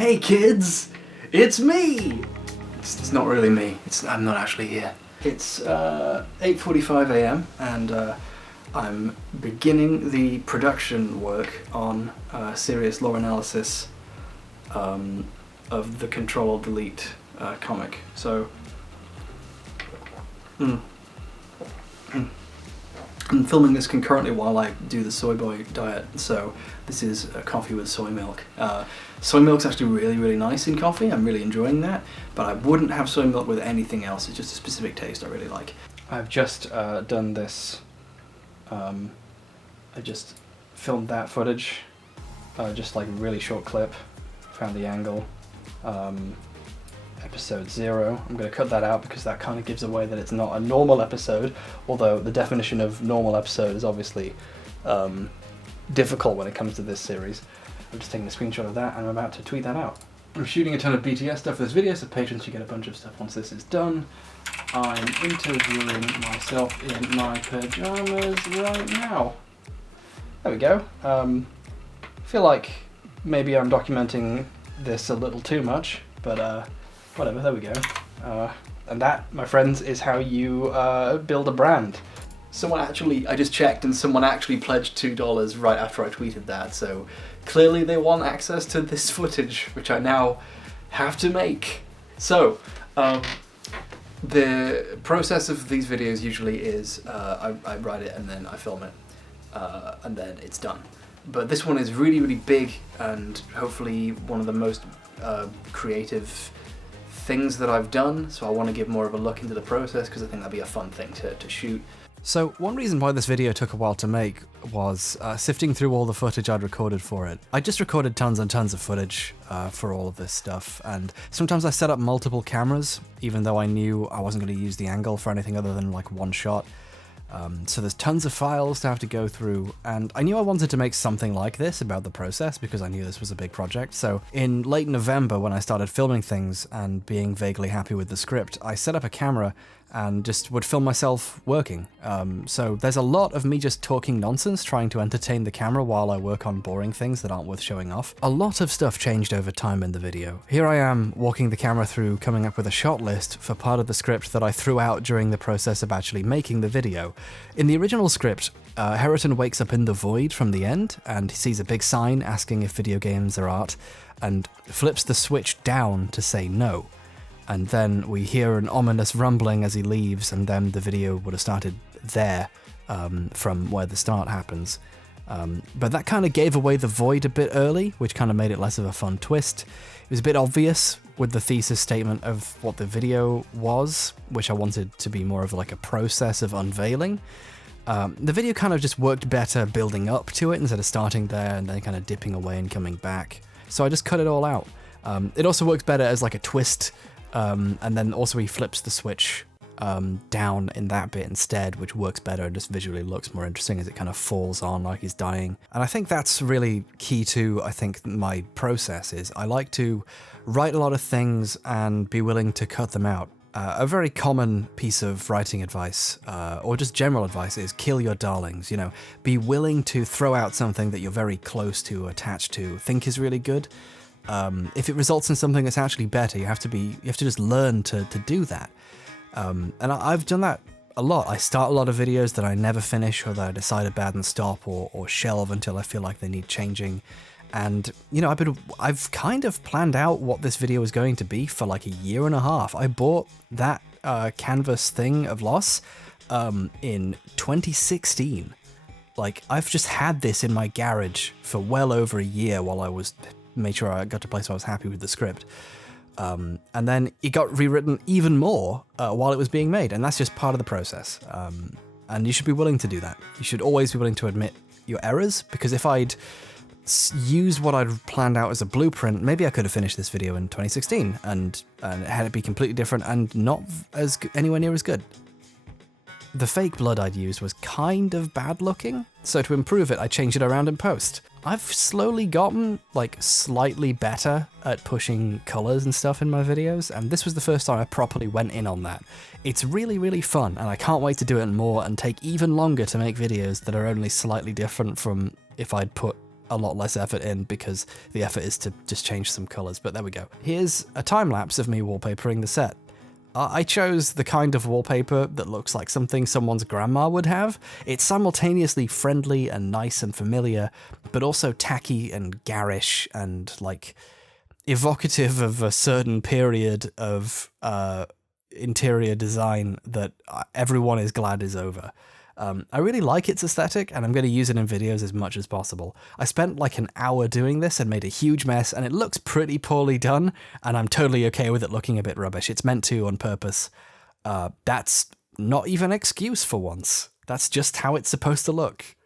Hey kids, it's me! It's not really me, I'm not actually here. It's 8:45 AM and I'm beginning the production work on a serious lore analysis of the Control-Delete comic. So, I'm filming this concurrently while I do the soy boy diet, so this is a coffee with soy milk. Soy milk's actually really nice in coffee, I'm really enjoying that, but I wouldn't have soy milk with anything else, it's just a specific taste I really like. I've just done this, I just filmed that footage, just like a really short clip, found the angle. Episode 0. I'm going to cut that out because that kind of gives away that it's not a normal episode, although the definition of normal episode is obviously difficult when it comes to this series. I'm just taking a screenshot of that and I'm about to tweet that out. I'm shooting a ton of BTS stuff for this video, so patrons should get a bunch of stuff once this is done. I'm interviewing myself in my pajamas right now. There we go. I feel like maybe I'm documenting this a little too much, but whatever, there we go. And that, my friends, is how you build a brand. I just checked and someone actually pledged $2 right after I tweeted that, so clearly they want access to this footage, which I now have to make. So, the process of these videos usually is I write it and then I film it, and then it's done. But this one is really big and hopefully one of the most creative things that I've done, so I want to give more of a look into the process because I think that'd be a fun thing to shoot. So one reason why this video took a while to make was sifting through all the footage I'd recorded for it. I just recorded tons and tons of footage for all of this stuff, and sometimes I set up multiple cameras even though I knew I wasn't going to use the angle for anything other than like one shot. So there's tons of files to have to go through, and I knew I wanted to make something like this about the process because I knew this was a big project. So in late November, when I started filming things and being vaguely happy with the script, I set up a camera and just would film myself working. So there's a lot of me just talking nonsense, trying to entertain the camera while I work on boring things that aren't worth showing off. A lot of stuff changed over time in the video. Here I am walking the camera through coming up with a shot list for part of the script that I threw out during the process of actually making the video. In the original script, Heriton wakes up in the void from the end and sees a big sign asking if video games are art and flips the switch down to say no. And then we hear an ominous rumbling as he leaves, and then the video would have started there from where the start happens. But that kind of gave away the void a bit early, which kind of made it less of a fun twist. It was a bit obvious with the thesis statement of what the video was, which I wanted to be more of like a process of unveiling. The video kind of just worked better building up to it instead of starting there and then kind of dipping away and coming back. So I just cut it all out. It also works better as like a twist. And then also he flips the switch down in that bit instead, which works better and just visually looks more interesting as it kind of falls on like he's dying. And I think that's really key to, I think, my process is I like to write a lot of things and be willing to cut them out. A very common piece of writing advice, or just general advice, is kill your darlings. You know, be willing to throw out something that you're very close to, attached to, think is really good. If it results in something that's actually better, you have to just learn to do that. And I've done that a lot. I start a lot of videos that I never finish or that I decide are bad and stop or shelve until I feel like they need changing. And, you know, I've kind of planned out what this video is going to be for like a year and a half. I bought that canvas thing of Loss in 2016. Like, I've just had this in my garage for well over a year while I made sure I got to a place where I was happy with the script. And then it got rewritten even more while it was being made, and that's just part of the process. And you should be willing to do that. You should always be willing to admit your errors, because if I'd used what I'd planned out as a blueprint, maybe I could have finished this video in 2016 and had it be completely different and not as anywhere near as good. The fake blood I'd used was kind of bad looking, so to improve it I changed it around in post. I've slowly gotten like slightly better at pushing colors and stuff in my videos, and this was the first time I properly went in on that. It's really fun, and I can't wait to do it more and take even longer to make videos that are only slightly different from if I'd put a lot less effort in because the effort is to just change some colors, but there we go. Here's a time-lapse of me wallpapering the set. I chose the kind of wallpaper that looks like something someone's grandma would have. It's simultaneously friendly and nice and familiar, but also tacky and garish and like evocative of a certain period of interior design that everyone is glad is over. I really like its aesthetic, and I'm going to use it in videos as much as possible. I spent like an hour doing this and made a huge mess, and it looks pretty poorly done, and I'm totally okay with it looking a bit rubbish. It's meant to on purpose. That's not even an excuse for once. That's just how it's supposed to look.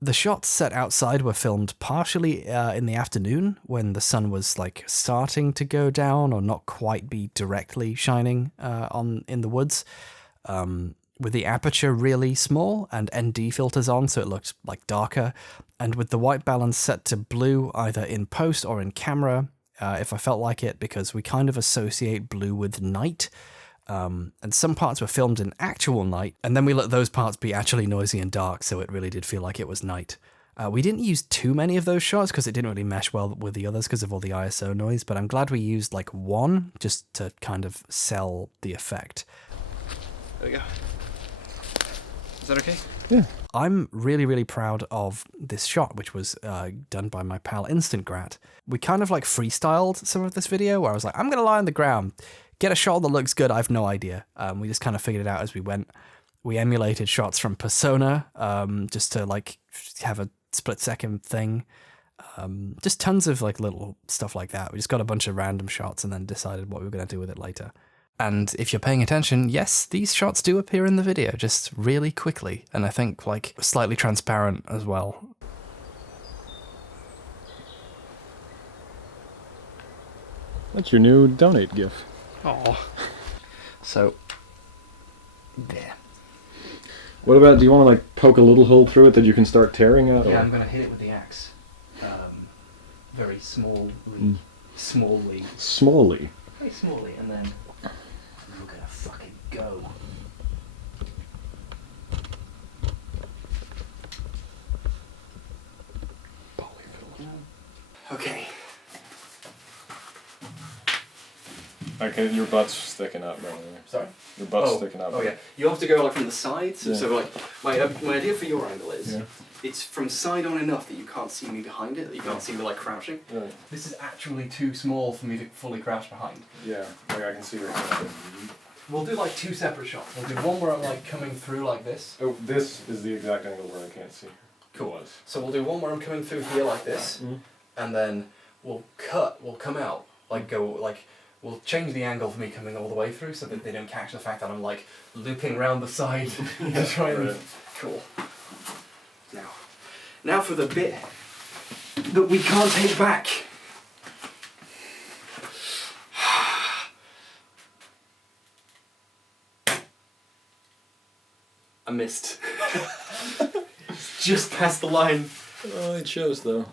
The shots set outside were filmed partially in the afternoon when the sun was like starting to go down or not quite be directly shining in the woods. With the aperture really small and ND filters on, so it looked like darker, and with the white balance set to blue either in post or in camera, if I felt like it, because we kind of associate blue with night. And some parts were filmed in actual night, and then we let those parts be actually noisy and dark, so it really did feel like it was night. We didn't use too many of those shots because it didn't really mesh well with the others because of all the ISO noise, but I'm glad we used like one just to kind of sell the effect. There we go. Is that okay? Yeah. I'm really, really proud of this shot, which was done by my pal Instant Grat. We kind of like freestyled some of this video where I was like, I'm going to lie on the ground, get a shot that looks good. I have no idea. We just kind of figured it out as we went. We emulated shots from Persona just to like have a split-second thing. Just tons of like little stuff like that. We just got a bunch of random shots and then decided what we were going to do with it later. And if you're paying attention, yes, these shots do appear in the video, just really quickly, and I think like slightly transparent as well. That's your new donate gif. Oh. So, there. What about, do you want to like poke a little hole through it that you can start tearing at? Yeah, or? I'm going to hit it with the axe. Very smallly. Smally? Very smallly, and then we're going to fucking go. Okay. Okay, your butt's sticking up, by the way. Sorry? Your butt's sticking up. Oh yeah. You have to go like from the sides. Yeah. So like my idea for your angle is Yeah. it's from side on enough that you can't see me behind it, that you can't see me like crouching. Right. This is actually too small for me to fully crouch behind. Yeah, like I can see your hand. We'll do like two separate shots. We'll do one where I'm like coming through like this. Oh, this is the exact angle where I can't see. Cool. So we'll do one where I'm coming through here like this, and then we'll come out, we'll change the angle for me coming all the way through so that they don't catch the fact that I'm like looping around the side to try and... Right. Cool. Now for the bit that we can't take back. I missed. Just past the line. Oh, it shows though.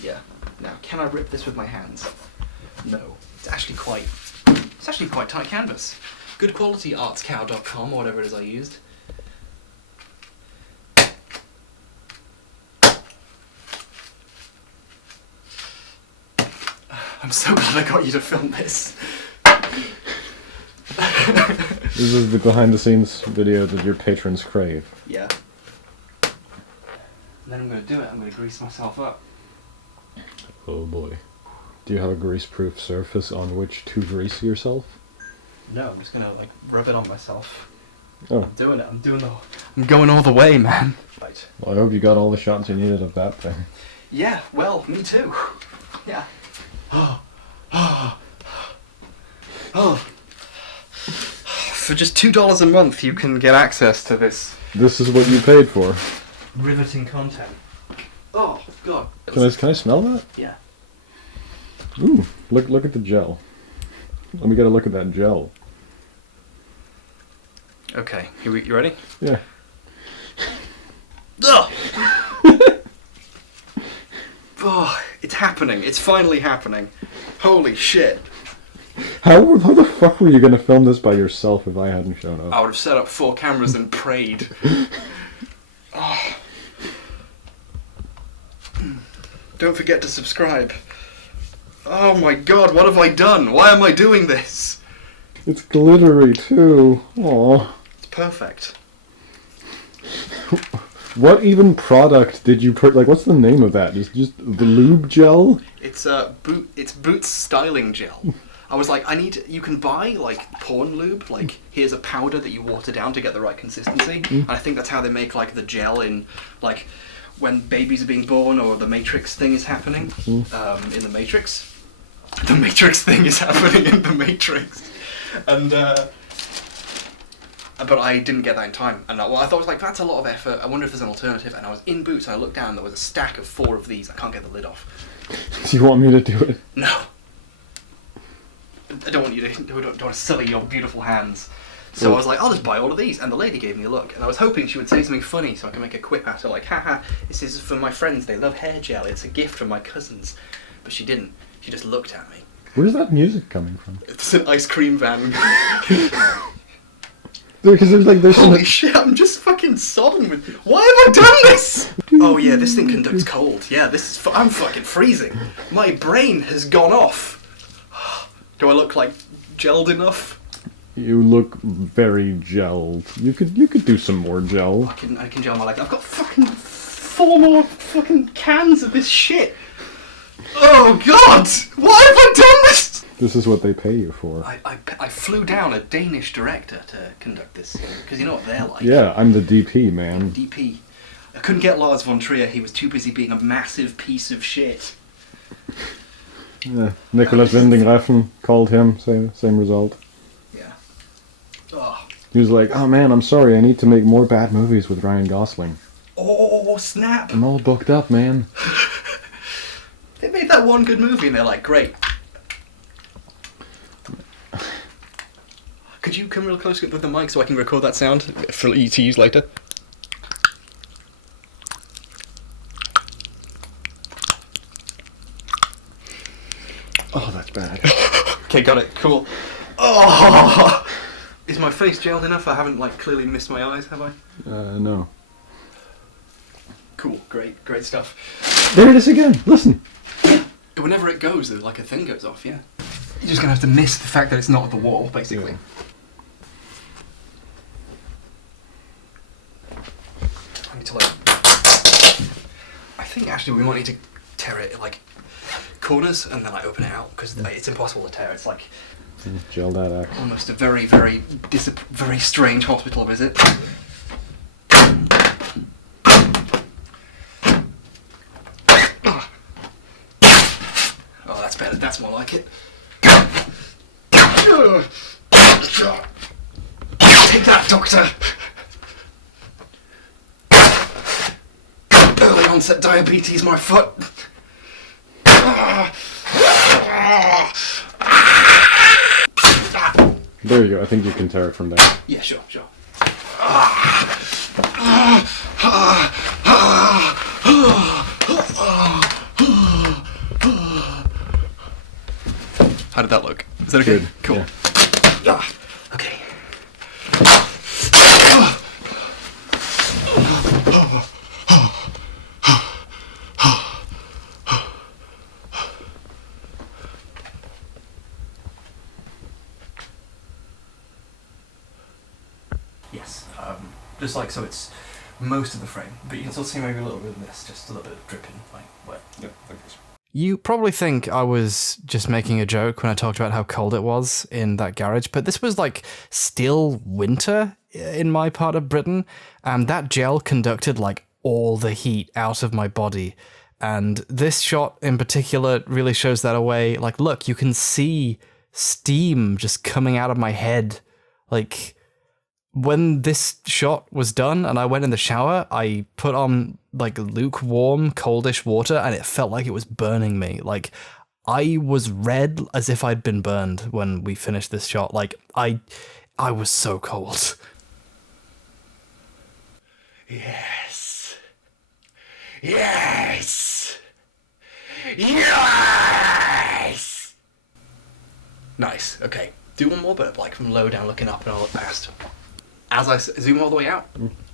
Yeah. Now, can I rip this with my hands? No. It's actually quite tight canvas. Good quality artscow.com or whatever it is I used. I'm so glad I got you to film this. This is the behind-the-scenes video that your patrons crave. Yeah. And then I'm going to do it. I'm going to grease myself up. Oh boy. Do you have a grease-proof surface on which to grease yourself? No, I'm just going to like rub it on myself. Oh. I'm doing it. I'm going all the way, man. Right. Well, I hope you got all the shots you needed of that thing. Yeah, well, me too. Yeah. For just $2 a month, you can get access to this This is what you paid for. riveting content. Oh God. Can I smell that? Yeah. Ooh, look at the gel. Let me get a look at that gel. Okay, you ready? Yeah. Ugh! Oh, it's happening. It's finally happening. Holy shit. How the fuck were you gonna film this by yourself if I hadn't shown up? I would have set up 4 cameras and prayed. Oh. Don't forget to subscribe. Oh my god, what have I done? Why am I doing this? It's glittery too. Aw. It's perfect. What even product did you put? Like, what's the name of that? Just the lube gel? It's Boots styling gel. I was like, you can buy like porn lube, like here's a powder that you water down to get the right consistency. And I think that's how they make like the gel in like when babies are being born or the Matrix thing is happening in the Matrix. The Matrix thing is happening in the Matrix. And but I didn't get that in time, and I thought it was like, that's a lot of effort. I wonder if there's an alternative. And I was in Boots, and I looked down, and there was a stack of 4 of these. I can't get the lid off. Do you want me to do it? No, I don't want you to. Don't want to sully your beautiful hands. So I was like, I'll just buy all of these. And the lady gave me a look, and I was hoping she would say something funny, so I could make a quip at her, like, haha, this is for my friends. They love hair gel. It's a gift from my cousins. But she didn't. She just looked at me. Where's that music coming from? It's an ice cream van. Because there's some... Holy shit, I'm just fucking sodden with... Why have I done this? Oh yeah, this thing conducts cold. Yeah, this is... I'm fucking freezing. My brain has gone off. Do I look like gelled enough? You look very gelled. You could do some more gel. I can gel my legs. I've got fucking 4 more fucking cans of this shit. Oh god! Why have I done this? This is what they pay you for. I flew down a Danish director to conduct this, because you know what they're like. Yeah, I'm the DP, man. DP. I couldn't get Lars von Trier, he was too busy being a massive piece of shit. Yeah, Nicholas Winding Refn called him, same result. Yeah. Oh. He was like, oh man, I'm sorry, I need to make more bad movies with Ryan Gosling. Oh, snap! I'm all booked up, man. They made that one good movie and they're like, great. Could you come real close with the mic so I can record that sound for you to use later? Oh, that's bad. Okay, got it. Cool. Oh! Is my face gelled enough? I haven't like clearly missed my eyes, have I? No. Cool. Great stuff. There it is again. Listen. Whenever it goes, like a thing goes off, yeah. You're just gonna have to miss the fact that it's not at the wall, basically. Yeah. I need to like... I think actually we might need to tear it like corners and then like open it out, because it's impossible to tear. It's like Gel that axe. almost a very, very strange hospital visit. Oh, that's better. That's more like it. Take that, doctor! Early onset diabetes, my foot. There you go. I think you can tear it from there. Yeah, sure. How did that look? Is that okay? Good. Cool. Yeah. Okay. Yes. Just like so, it's most of the frame, but you can still see maybe a little bit of this, just a little bit of dripping, like wet. Yep, like this. You probably think I was just making a joke when I talked about how cold it was in that garage, but this was like still winter in my part of Britain, and that gel conducted like all the heat out of my body. And this shot in particular really shows that away. Like, look, you can see steam just coming out of my head. Like, when this shot was done and I went in the shower, I put on like lukewarm, coldish water and it felt like it was burning me. Like, I was red as if I'd been burned when we finished this shot. Like, I was so cold. Yes. Yes. Yes. Nice. Okay. Do one more, but like from low down, looking up, and I'll look past. As I zoom all the way out.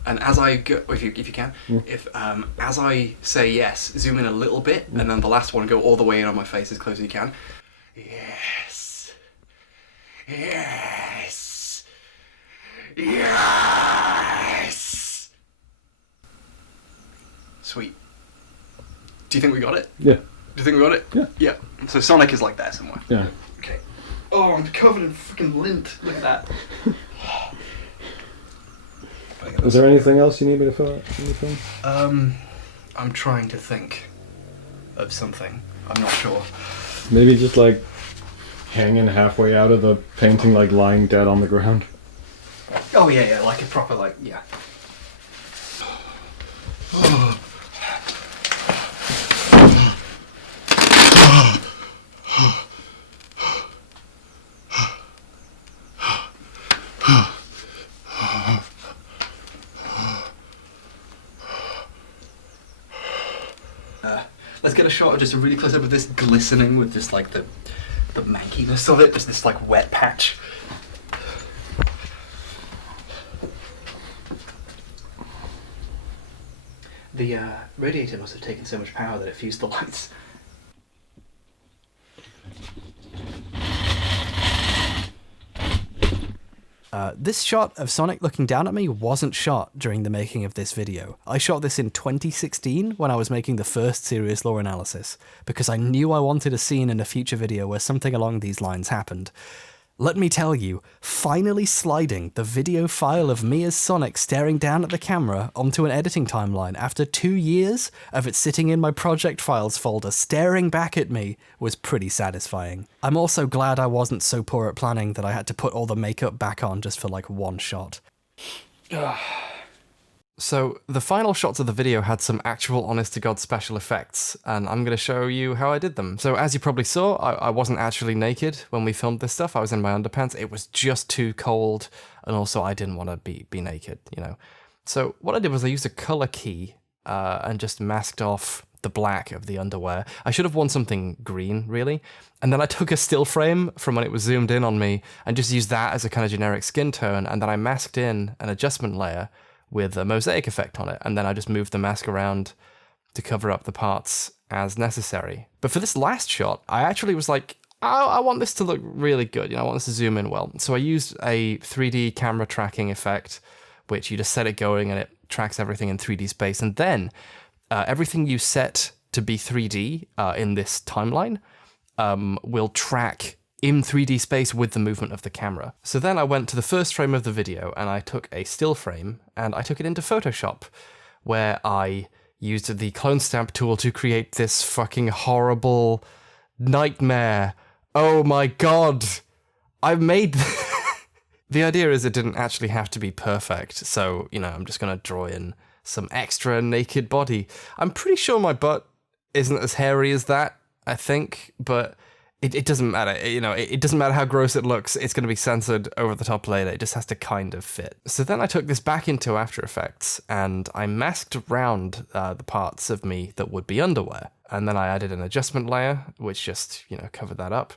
And as I go, if you can, if as I say yes, zoom in a little bit, and then the last one go all the way in on my face as close as you can. Yes. Yes. Yes. Sweet. Do you think we got it? Yeah. Do you think we got it? Yeah. Yeah. So Sonic is like there somewhere. Yeah. Okay. Oh, I'm covered in freaking lint. Look at that. Is there anything else you need me to fill out? Anything? I'm trying to think of something. I'm not sure. Maybe just like hanging halfway out of the painting, like lying dead on the ground. Oh yeah, like a proper yeah. Let's get a shot of just a really close up of this glistening with just like the mankiness of it, just this like wet patch. The radiator must have taken so much power that it fused the lights. This shot of Sonic looking down at me wasn't shot during the making of this video. I shot this in 2016 when I was making the first serious lore analysis, because I knew I wanted a scene in a future video where something along these lines happened. Let me tell you, finally sliding the video file of me as Sonic staring down at the camera onto an editing timeline after 2 years of it sitting in my project files folder staring back at me was pretty satisfying. I'm also glad I wasn't so poor at planning that I had to put all the makeup back on just for like one shot. So, the final shots of the video had some actual honest-to-God special effects, and I'm going to show you how I did them. So, as you probably saw, I wasn't actually naked when we filmed this stuff. I was in my underpants. It was just too cold, and also I didn't want to be naked, you know. So, what I did was I used a color key and just masked off the black of the underwear. I should have worn something green, really. And then I took a still frame from when it was zoomed in on me and just used that as a kind of generic skin tone, and then I masked in an adjustment layer with a mosaic effect on it, and then I just moved the mask around to cover up the parts as necessary. But for this last shot, I actually was like, I want this to look really good, you know, I want this to zoom in well. So I used a 3D camera tracking effect, which you just set it going and it tracks everything in 3D space, and then everything you set to be 3D in this timeline will track in 3D space with the movement of the camera. So then I went to the first frame of the video and I took a still frame and I took it into Photoshop, where I used the clone stamp tool to create this fucking horrible nightmare. Oh my god! I made... The idea is it didn't actually have to be perfect, so, you know, I'm just gonna draw in some extra naked body. I'm pretty sure my butt isn't as hairy as that, I think, but it doesn't matter, you know, it doesn't matter how gross it looks, it's going to be censored over the top later, it just has to kind of fit. So then I took this back into After Effects, and I masked around the parts of me that would be underwear, and then I added an adjustment layer, which just, you know, covered that up,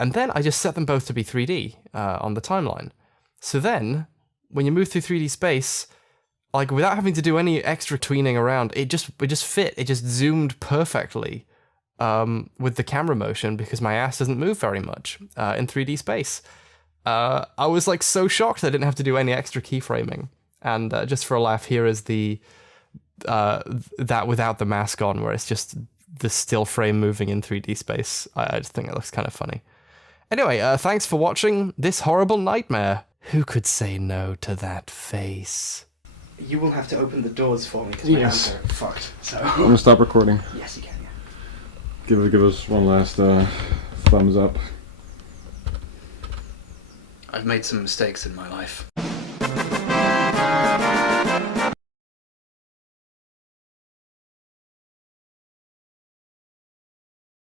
and then I just set them both to be 3D on the timeline. So then, when you move through 3D space, like, without having to do any extra tweening around, it just fit, it just zoomed perfectly with the camera motion, because my ass doesn't move very much in 3D space. I was like so shocked I didn't have to do any extra keyframing. And just for a laugh, here is the that without the mask on, where it's just the still frame moving in 3D space. I just think it looks kind of funny. Anyway, thanks for watching this horrible nightmare. Who could say no to that face? You will have to open the doors for me because my my hands hands are fucked. So I'm gonna stop recording. yes, you can. Yeah. Give us one last thumbs up. I've made some mistakes in my life.